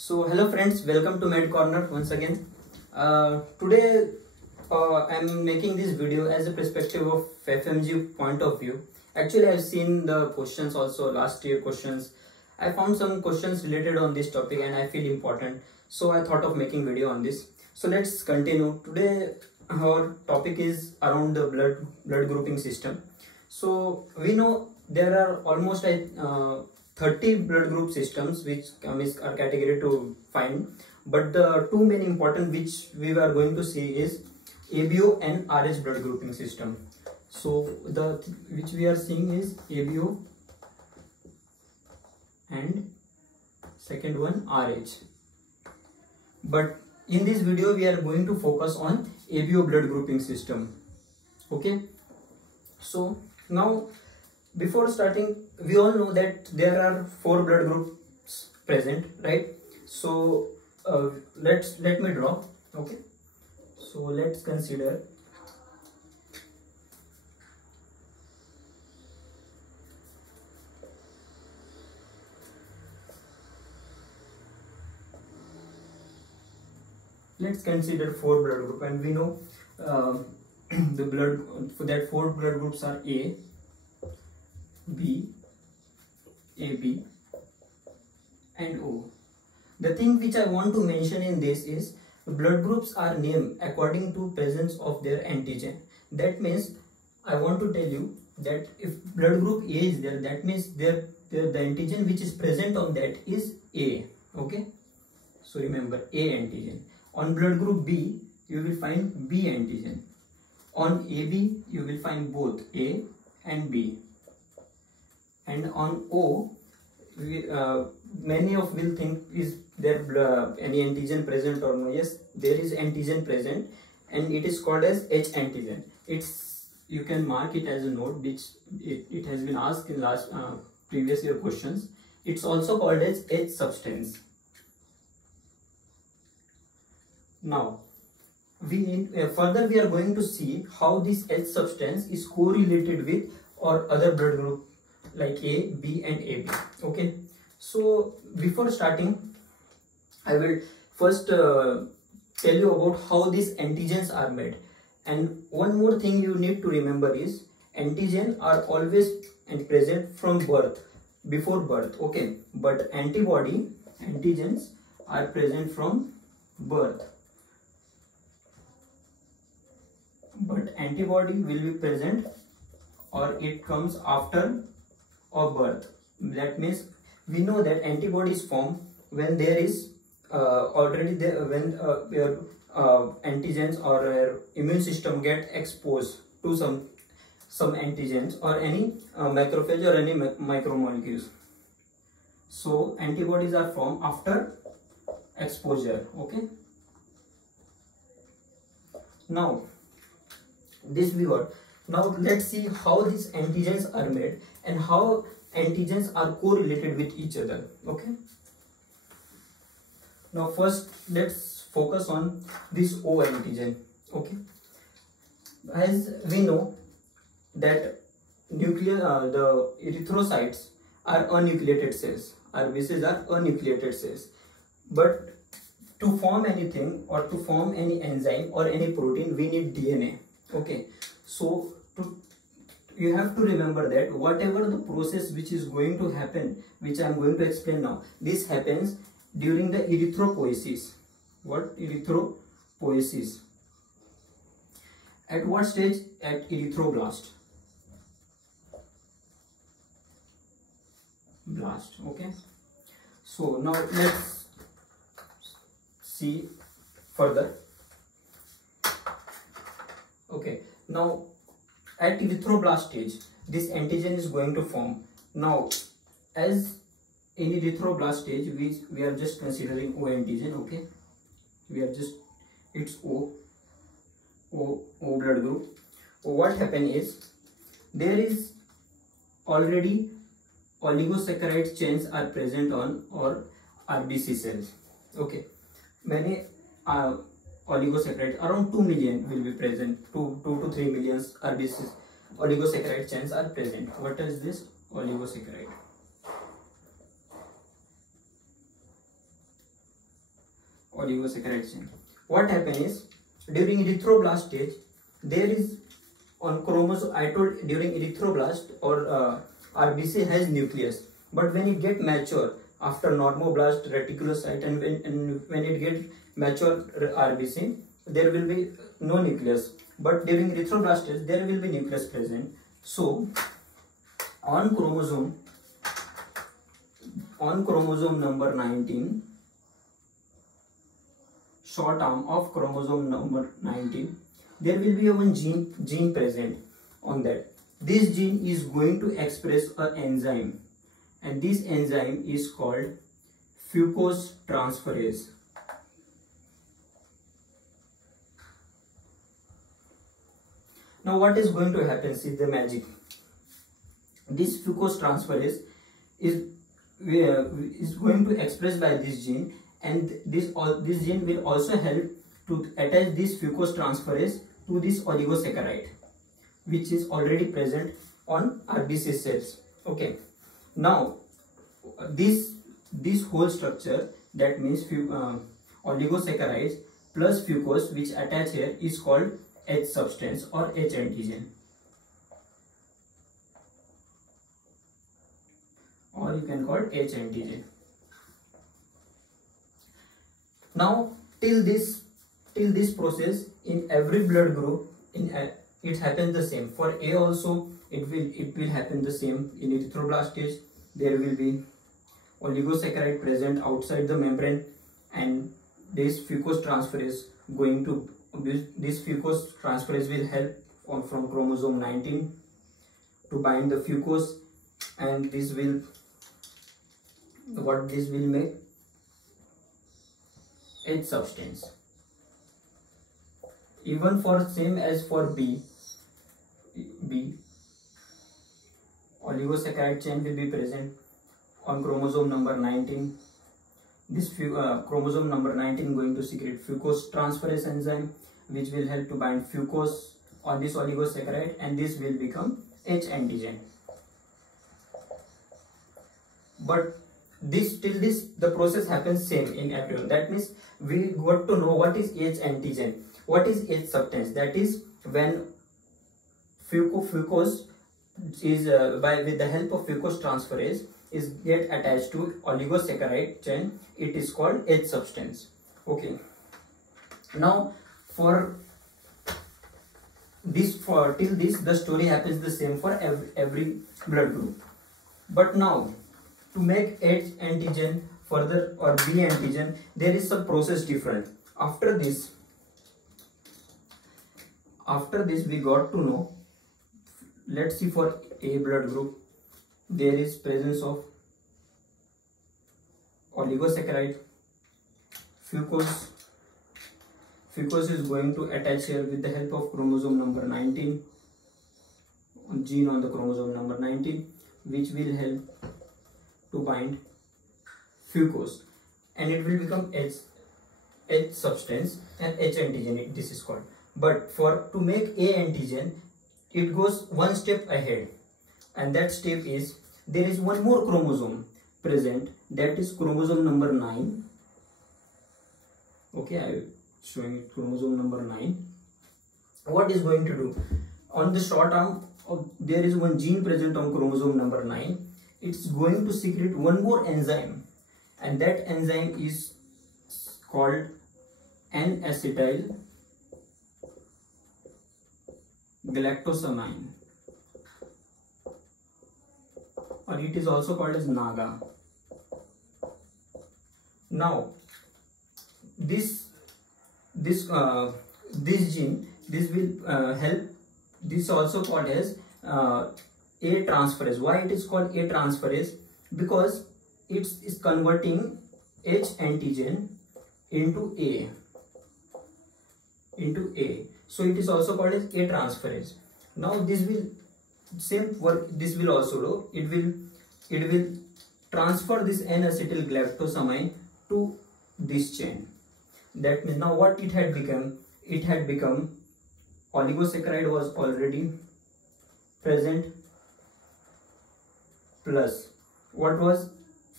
So hello friends, welcome to Med Corner once again. Today I'm making this video as a perspective of FMG point of view. Actually I've seen the questions also, last year questions. I found some questions related on this topic and I feel important. So I thought of making video on this. So let's continue. Today our topic is around the blood grouping system. So we know there are almost 30 blood group systems which are category to find, but the two main important which we are going to see is ABO and RH blood grouping system. So the which we are seeing is ABO and second one RH, but in this video we are going to focus on ABO blood grouping system. Okay, so now before starting, we all know that there are 4 blood groups present, right? So let me draw. Okay, so let's consider let's consider 4 blood group, and we know the blood for that 4 blood groups are A, B, AB and O. The thing which I want to mention in this is blood groups are named according to presence of their antigen. That means I want to tell you that if blood group A is there, that means the antigen which is present on that is A. Okay, so remember A antigen. On blood group B you will find B antigen. On AB you will find both A and B. And on O, many of will think is there any antigen present or no. Yes, there is antigen present, and it is called as H antigen. You can mark it as a note, which it has been asked in last previous year questions. It's also called as H substance. Now further we are going to see how this H substance is correlated with or other blood group like A, B and AB. Okay, so before starting I will first tell you about how these antigens are made. And one more thing you need to remember is antigen are always present from birth, before birth. Okay, but antigens are present from birth, but antibody will be present or it comes after of birth. That means we know that antibodies form when there is already there, when your antigens or your immune system get exposed to some antigens or any macrophage or any micromolecules. So antibodies are formed after exposure. Okay, now this we got. Now let's see how these antigens are made and how antigens are correlated with each other. Okay, now first let's focus on this O antigen. Okay, as we know that the erythrocytes are anucleated cells, RBCs are anucleated cells, but to form anything or to form any enzyme or any protein we need DNA. Okay, so you have to remember that whatever the process which is going to happen, which I am going to explain now, this happens during the erythropoiesis. What? Erythropoiesis. At what stage? At erythroblast. Okay, so now let's see further. Okay, now at erythroblast stage this antigen is going to form. Now as in erythroblast stage we are just considering O antigen. Okay, we are just, it's O blood group. What happen is there is already oligosaccharide chains are present on or RBC cells. Okay, many oligosaccharides, around 2 million will be present, 2 to 3 million RBCs oligosaccharide chains are present. What is this oligosaccharide? oligosaccharide chain. What happens is during erythroblast stage, there is on chromosome. I told during erythroblast or RBC has nucleus, but when it get mature after normoblast, reticulocyte, and when it get mature RBC, there will be no nucleus. But during erythroblast stage, there will be nucleus present. So on chromosome number 19, short arm of chromosome number 19, there will be one gene present on that. This gene is going to express an enzyme, and this enzyme is called fucose transferase. Now what is going to happen? See the magic. This fucose transferase is going to express by this gene, and this gene will also help to attach this fucose transferase to this oligosaccharide, which is already present on RBC cells. Okay. Now this whole structure, that means oligosaccharides plus fucose which attach here, is called H substance or H antigen, or you can call it H antigen. Now till this process in every blood group, it happens the same. For A also it will happen the same. In erythroblast stage there will be oligosaccharide present outside the membrane, and this fucose transferase will help from chromosome 19 to bind the fucose, and this will make H substance. Even for same as for B, oligosaccharide chain will be present on chromosome number 19. This chromosome number 19 going to secrete fucose transferase enzyme, which will help to bind fucose on this oligosaccharide, and this will become H antigen. But the process happens same in everyone. That means we got to know what is H antigen, what is H substance. That is when fucose is with the help of fucose transferase is get attached to oligosaccharide chain, it is called H substance. Okay. Now till this the story happens the same for every blood group. But now to make H antigen further or B antigen, there is some process different. After this we got to know. Let's see, for A blood group there is presence of oligosaccharide. Fucose is going to attach here with the help of chromosome number 19, gene on the chromosome number 19, which will help to bind fucose, and it will become H substance and H antigen, this is called. But to make A antigen, it goes one step ahead, and that step is there is one more chromosome present, that is chromosome number 9. Okay, I am showing it, chromosome number 9. What is going to do? On the short arm there is one gene present on chromosome number 9. It's going to secrete one more enzyme, and that enzyme is called N-acetyl galactosamine, or it is also called as NAGA. Now this gene, this will help. This is also called as A transferase. Why it is called A transferase? Because it is converting H antigen into A. So it is also called as A transferase. Now this will same work. This will also do. It will transfer this N-acetyl galactosamine to this chain. That means now what it had become? It had become oligosaccharide was already present, plus what was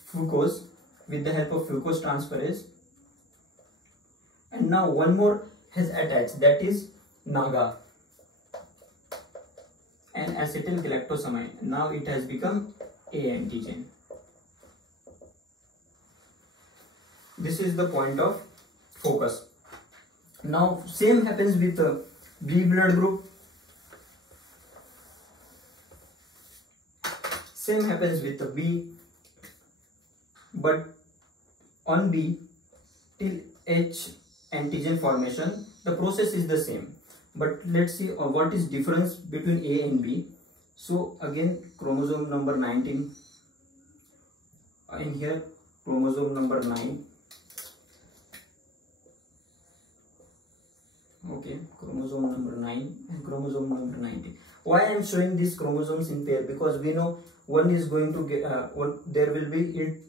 fucose with the help of fucose transferase, and now one more has attached, that is NAGA, an acetylgalactosamine. Now it has become A antigen. This is the point of focus. Now same happens with the B blood group. Same happens with the B, but on B till H antigen formation the process is the same. But let's see what is difference between A and B. So again chromosome number 19, in here chromosome number 9. Okay, chromosome number 9 and chromosome number 19. Why I am showing these chromosomes in pair? Because we know one is going to get there will be in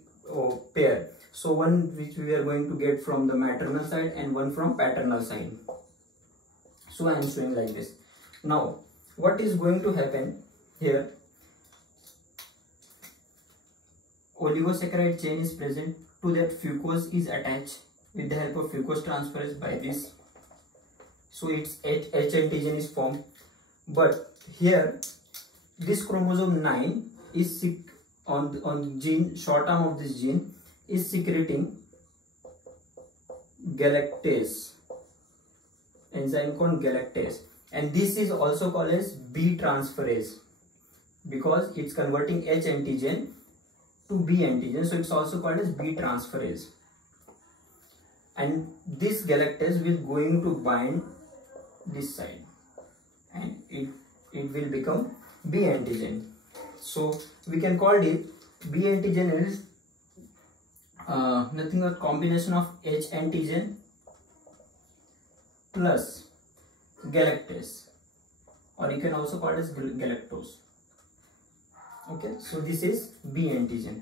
pair. So one which we are going to get from the maternal side and one from paternal side. So I am showing like this. Now what is going to happen here? Oligosaccharide chain is present, to that fucose is attached with the help of fucose transferase by this. So its H antigen is formed. But here this chromosome 9 is on gene, short arm of this gene is secreting galactase, enzyme called galactase, and this is also called as B transferase because it's converting H antigen to B antigen, so it's also called as B transferase. And this galactase will going to bind this side and it will become B antigen. So we can call it B antigen is nothing but combination of H antigen plus galactase, or you can also call it as galactose. Okay, so this is B antigen.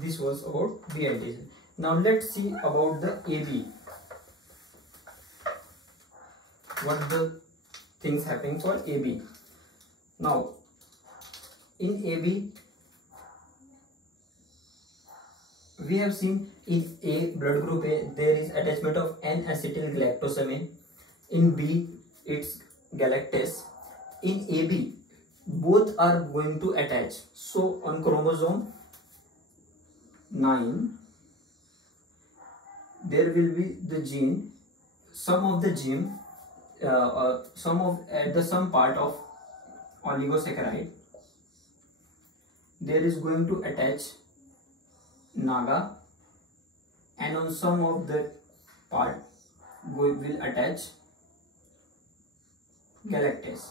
This was about B antigen. Now let's see about the AB. What the things happening for AB? Now in AB we have seen in A, blood group A, there is attachment of N-acetylgalactosamine. In B it's galactase. In AB both are going to attach. So on chromosome 9 there will be the gene, some of the gene, some part of oligosaccharide, there is going to attach NAGA, and on some of the part will attach galactase.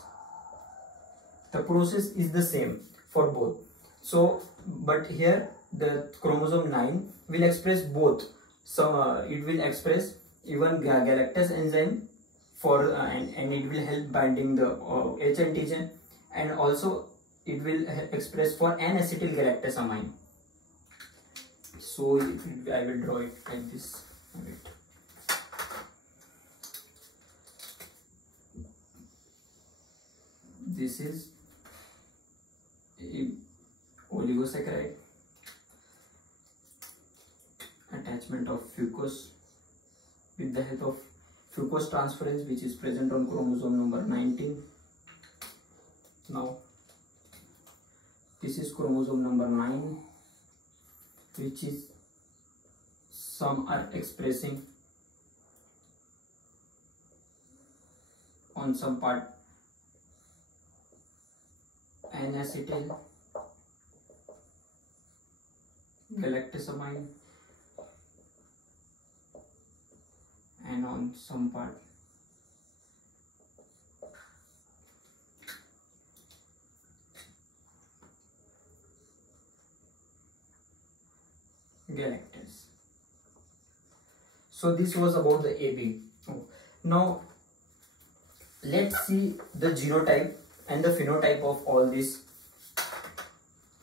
The process is the same for both. So but here the chromosome 9 will express both. So it will express even galactase enzyme for and it will help binding the H antigen, and also it will express for N-acetylgalactosamine. So I will draw it like this. Wait. This is a oligosaccharide, attachment of fucose with the help of fucose transferase, which is present on chromosome number 19. Now this is chromosome number 9, which is some are expressing on some part N-acetyl galactosamine, and on some part galactase. So this was about the AB. Now let's see the genotype and the phenotype of all this,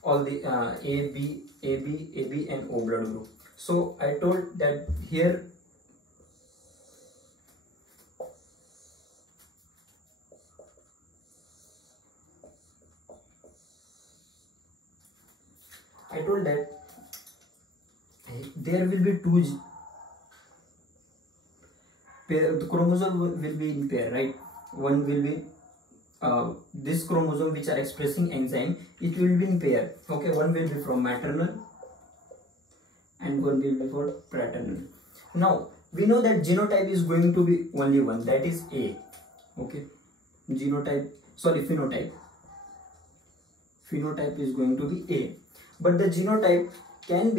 all the AB and O blood group. So I told that here there will be two pair, the chromosome will be in pair, right? One will be this chromosome which are expressing enzyme, it will be in pair. Okay, one will be from maternal and one will be for paternal. Now we know that genotype is going to be only one, that is A. Okay, phenotype is going to be A, but the genotype can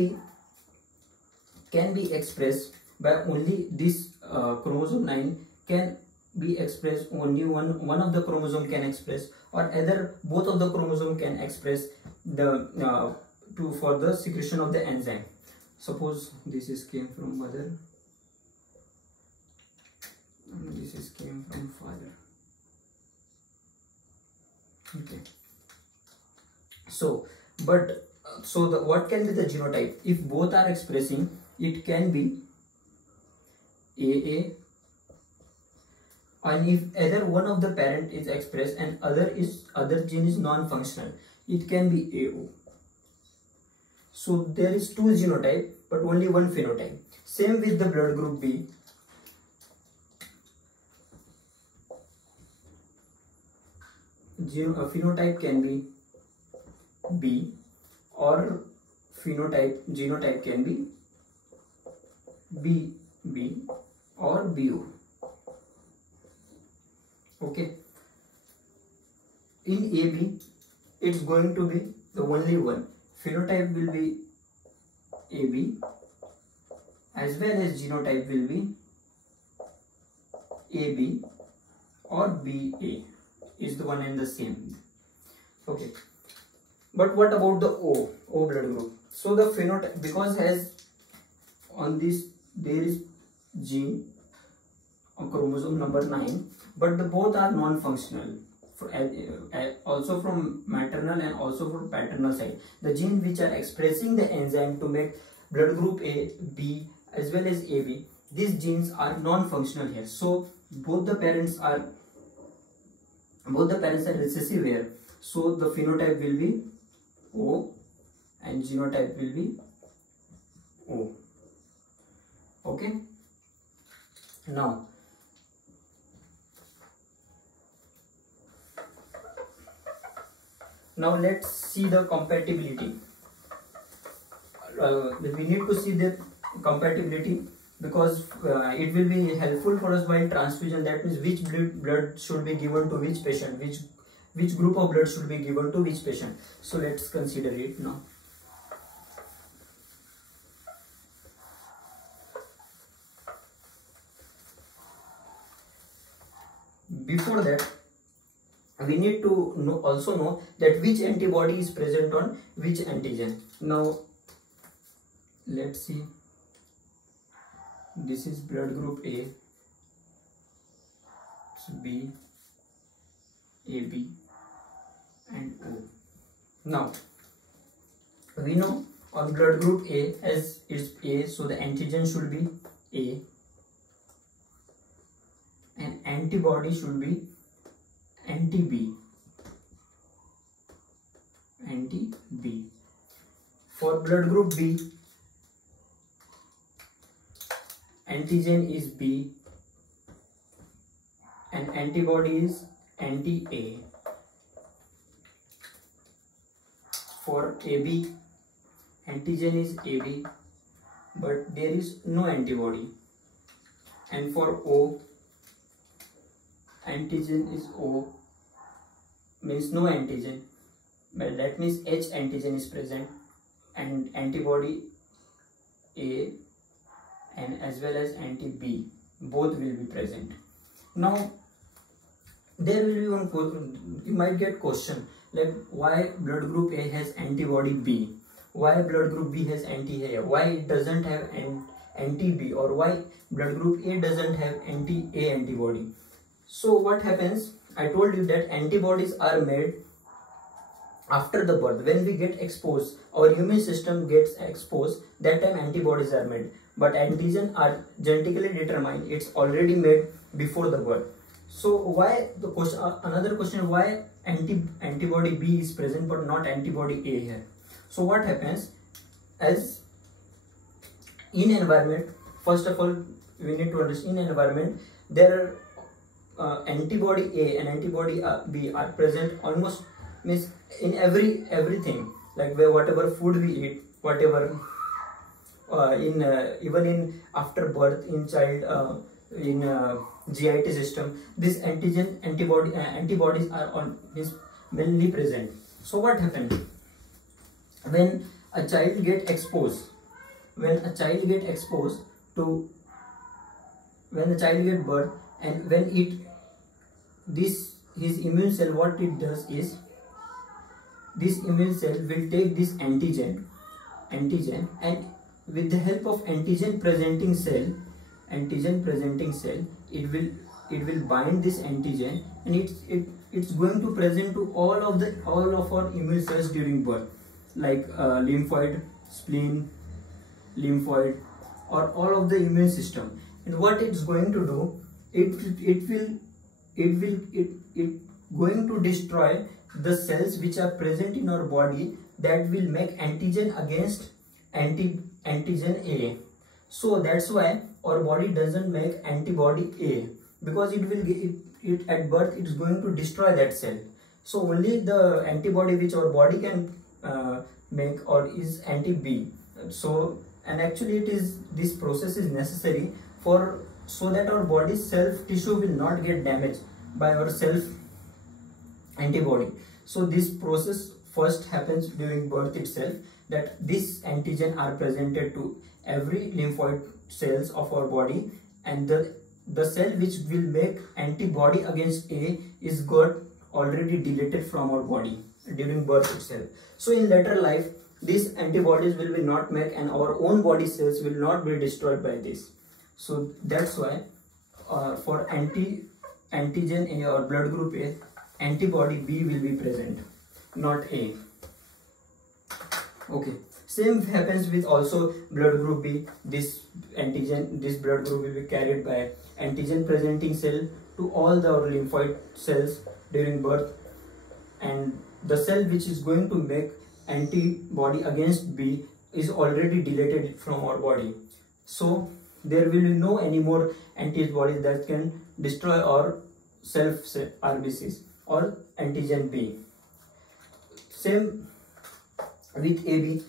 be expressed by only this chromosome 9 can be expressed, only one of the chromosome can express, or either both of the chromosome can express the for the secretion of the enzyme. Suppose this is came from mother and this is came from father. Okay, so what can be the genotype? If both are expressing, it can be AA, and if either one of the parent is expressed and other gene is non-functional, it can be AO. So there is two genotype but only one phenotype. Same with the blood group B. Phenotype can be B, or genotype can be BB or BO. Okay, in AB it's going to be the only one. Phenotype will be AB as well as genotype will be AB or BA, is the one and the same. Okay, but what about the O blood group? So the phenotype, because has on this there is gene on chromosome number 9, but both are non-functional, also from maternal and also from paternal side. The gene which are expressing the enzyme to make blood group A, B as well as AB, these genes are non-functional here. So both the parents are recessive here. So the phenotype will be O and genotype will be O. Okay, now let's see the compatibility. We need to see the compatibility because it will be helpful for us while transfusion. That means which blood should be given to which patient, which group of blood should be given to which patient. So let's consider it now. Before that, we need to also know that which antibody is present on which antigen. Now let's see, this is blood group A, so B, AB and O. Now we know on blood group A, as it's A, so the antigen should be A and antibody should be anti-B. For blood group B, antigen is B and antibody is anti-A. For AB, antigen is AB but there is no antibody, and for O, antigen is O, means no antigen, but that means H antigen is present and antibody A and as well as anti-B, both will be present. Now there will be one, you might get question like why blood group A has antibody B, why blood group B has anti-A, why it doesn't have anti-B, or why blood group A doesn't have anti-A antibody. So what happens, I told you that antibodies are made after the birth. When we get exposed, our immune system gets exposed, that time antibodies are made, but antigen are genetically determined, it's already made before the birth. So why the question, another question, why antibody B is present but not antibody A here? So what happens, as in environment, first of all we need to understand, in environment there are antibody A and antibody B are present almost, means in everything, like where whatever food we eat, whatever even in after birth in child, in GIT system, this antibodies are on is mainly present. So what happened when a child get exposed, when a child get exposed to, when the child get birth, and when it this his immune cell, what it does is this immune cell will take this antigen and with the help of antigen presenting cell, it will bind this antigen, and it's going to present to all of our immune cells during birth, like lymphoid, spleen, lymphoid, or all of the immune system. And what it's going to do, it going to destroy the cells which are present in our body that will make antigen against antigen A. So that's why our body doesn't make antibody A, because it will it at birth it's going to destroy that cell. So only the antibody which our body can make or is anti B. So, and actually it is, this process is necessary for, so that our body's self tissue will not get damaged by our self antibody. So this process first happens during birth itself, that this antigen are presented to every lymphoid cells of our body, and the cell which will make antibody against A is got already deleted from our body during birth itself. So in later life these antibodies will be not made, and our own body cells will not be destroyed by this. So that's why for antigen A or blood group A, antibody B will be present, not A. Okay, same happens with also blood group B. This antigen, this blood group will be carried by antigen presenting cell to all the lymphoid cells during birth, and the cell which is going to make antibody against B is already deleted from our body. So there will be no any more antibodies that can destroy our self RBCs or antigen B. Same with AB.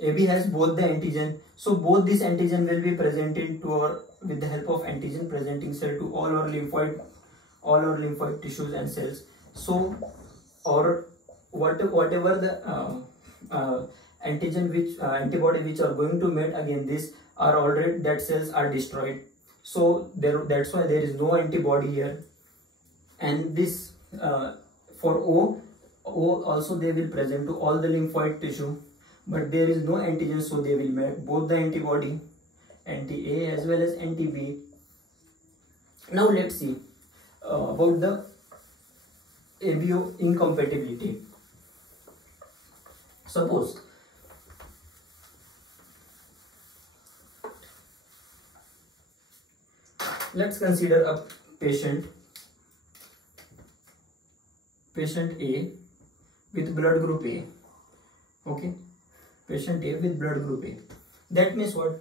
AB has both the antigen, so both this antigen will be presented to our, with the help of antigen presenting cell, to all our lymphoid tissues and cells. So or whatever the antigen which antibody which are going to make against this are already, that cells are destroyed. So that's why there is no antibody here. And this for O also they will present to all the lymphoid tissue, but there is no antigen, so they will make both the antibody, anti-A as well as anti-B. Now let's see about the ABO incompatibility. Suppose let's consider a patient A with blood group A. Okay, patient A with blood group A. That means what?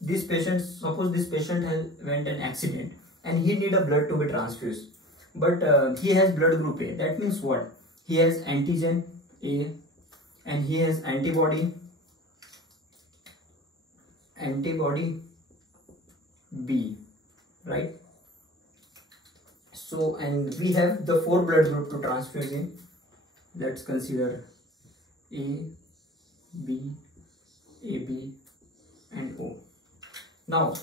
This patient, suppose this patient has went an accident and he need a blood to be transfused, but he has blood group A. That means what? He has antigen A and he has antibody B, right? So, and we have the 4 blood group to transfuse in. Let's consider A, B, AB and O. Now,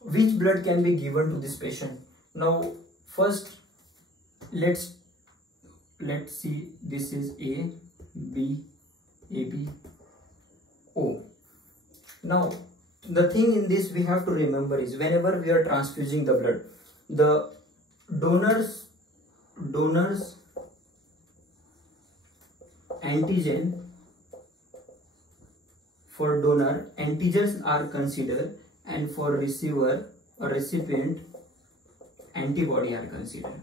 which blood can be given to this patient? Now, first let's see, this is A, B, AB, O. Now, the thing in this we have to remember is, whenever we are transfusing the blood, the donors antigen, for donor antigens are considered, and for receiver or recipient antibody are considered.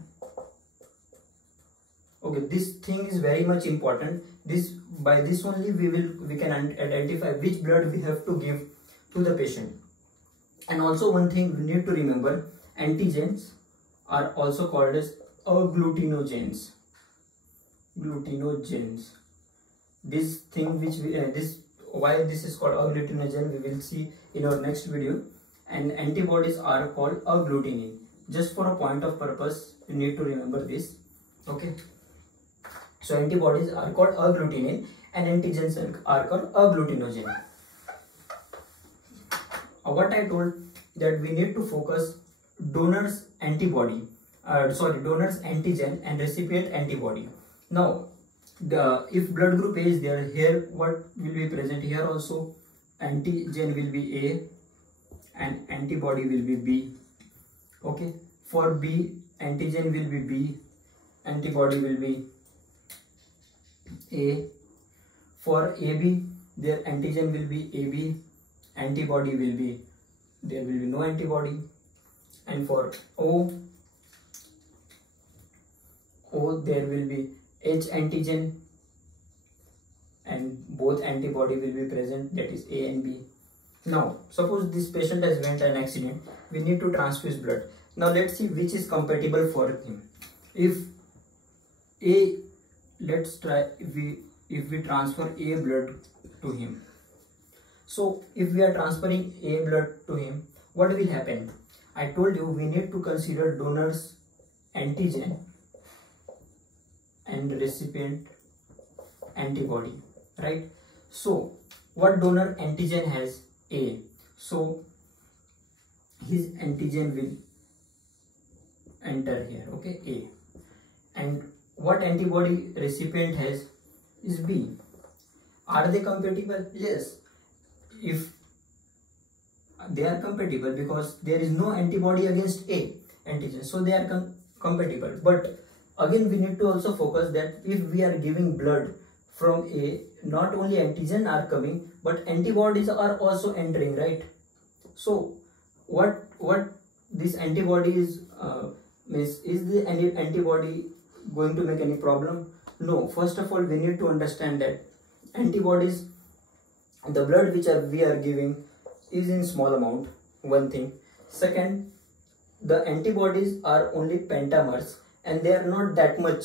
Okay, this thing is very much important. This, by this only we can identify which blood we have to give to the patient. And also one thing we need to remember, antigens are also called as agglutinogens. Agglutinogens. This thing which we why this is called agglutinogen, we will see in our next video. And antibodies are called agglutinin. Just for a point of purpose, you need to remember this. Okay. So antibodies are called agglutinin and antigens are called agglutinogen. What I told, that we need to focus donor's antibody, donor's antigen and recipient antibody. Now, if blood group A is there, here what will be present? Here also antigen will be A and antibody will be B. Okay. For B, antigen will be B, antibody will be A. For AB, their antigen will be AB, antibody will be, there will be no antibody. And for O, there will be H antigen and both antibody will be present, that is A and B. Now, suppose this patient has went an accident, we need to transfuse blood. Now let's see which is compatible for him. If A, let's try if we transfer A blood to him. So if we are transferring A blood to him, what will happen? I told you we need to consider donor's antigen and recipient antibody, right? So what donor antigen has? A. So his antigen will enter here, okay, A. And what antibody recipient has is B. Are they compatible? Yes. If they are compatible, because there is no antibody against A antigen, so they are compatible. But again we need to also focus that if we are giving blood from A, not only antigen are coming but antibodies are also entering, right? So what this antibody is is the antibody going to make any problem? No. First of all, we need to understand that antibodies, the blood which we are giving is in small amount, one thing. Second, the antibodies are only pentamers and they are not that much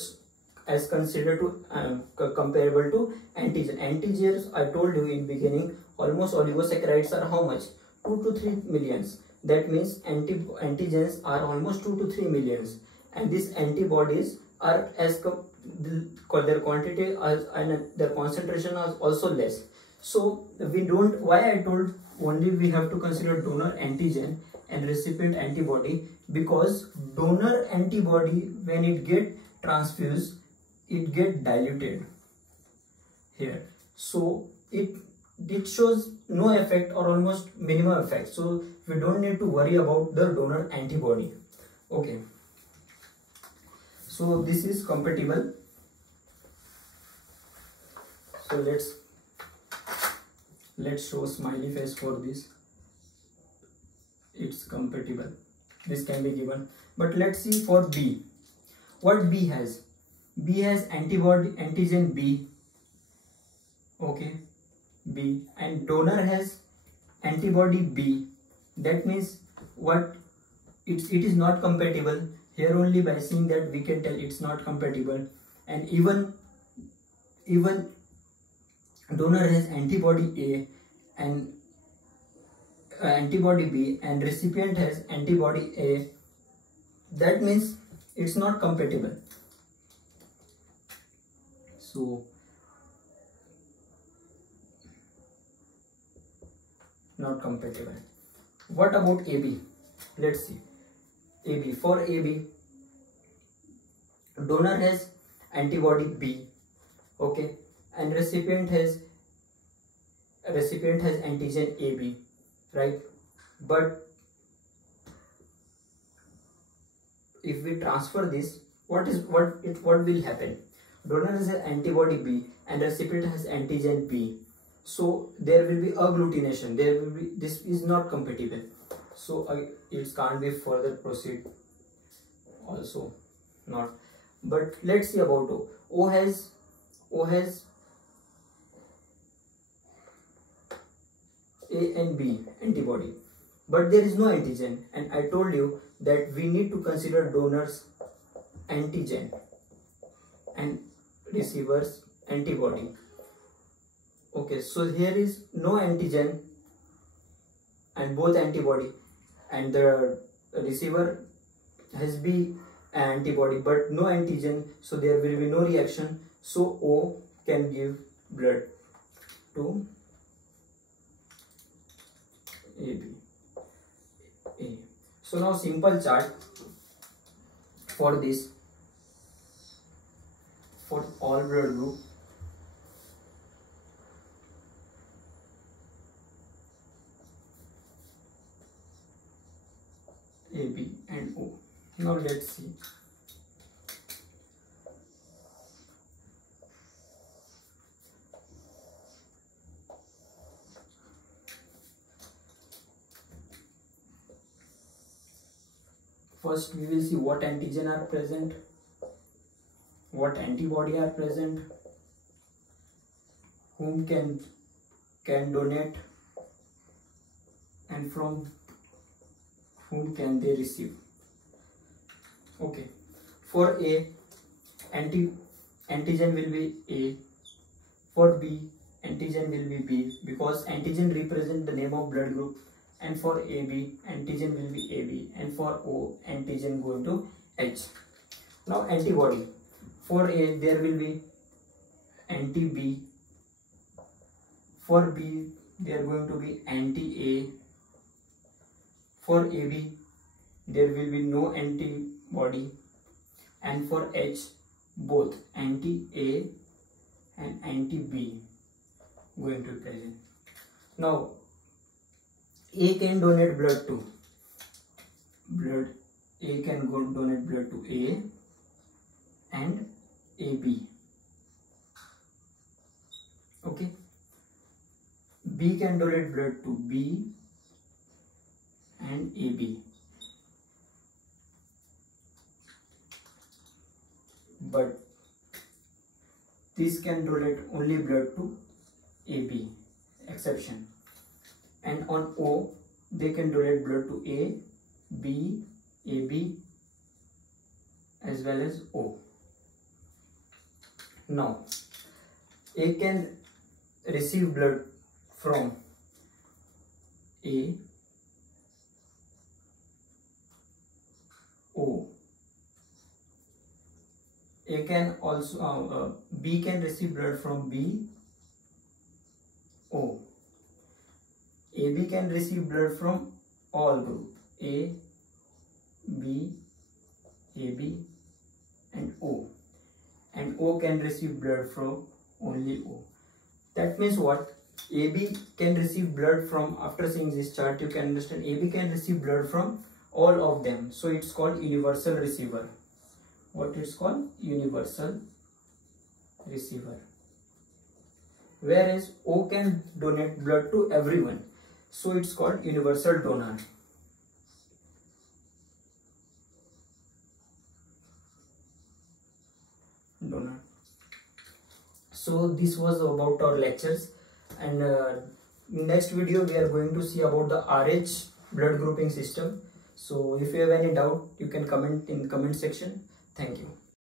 as considered to comparable to antigen. Antigens, I told you in beginning, almost oligosaccharides are how much? 2 to 3 millions. That means antigens are almost 2 to 3 millions, and these antibodies are their quantity and their concentration is also less. So we don't, why I told only we have to consider donor antigen and recipient antibody, because donor antibody, when it get transfused, it get diluted here, so it shows no effect or almost minimum effect. So we don't need to worry about the donor antibody. Okay, so this is compatible. So let's show smiley face for this. It's compatible, this can be given. But let's see for B, what B has. B has antibody antigen B, okay, B, and donor has antibody B. That means what, it is not compatible. Here only by seeing that we can tell it's not compatible. And even donor has antibody A and antibody B, and recipient has antibody A. That means it's not compatible. So not compatible. What about AB? Let's see. AB, for AB, donor has antibody B, okay, and recipient has antigen AB, right? But if we transfer this, what will happen? Donor has antibody B and recipient has antigen B, so there will be agglutination. This is not compatible, so it can't be further proceed also, not. But let's see about O. O has A and B antibody, but there is no antigen, and I told you that we need to consider donors antigen and receivers antibody. Okay, so here is no antigen and both antibody, and the receiver has B antibody but no antigen, so there will be no reaction, so O can give blood to AB. A. So now simple chart for this, for all blood group. A, B and O. Now let's see. First we will see what antigen are present, what antibody are present, whom can donate, and from whom can they receive. Okay, for A, antigen will be A. For B, antigen will be B, because antigen represent the name of blood group. And for AB, antigen will be AB, and for O, antigen going to H. Now antibody, for A there will be anti-B, for B they are going to be anti-A, for AB there will be no antibody, and for H both anti-A and anti-B going to be present. Now A can donate blood to A can donate blood to A and AB. Okay. B can donate blood to B and AB. But this can donate only blood to AB, exception. And on O, they can donate blood to A, B, AB as well as O. Now, A can receive blood from A, O. A can also B can receive blood from B, O. AB can receive blood from all group A, B, AB and O. And O can receive blood from only O. That means what? AB can receive blood from, after seeing this chart you can understand, AB can receive blood from all of them. So it's called universal receiver. What it's called? Universal receiver. Whereas O can donate blood to everyone. So it's called universal donor. So this was about our lectures, and next video we are going to see about the RH blood grouping system. So if you have any doubt, you can comment in comment section. Thank you.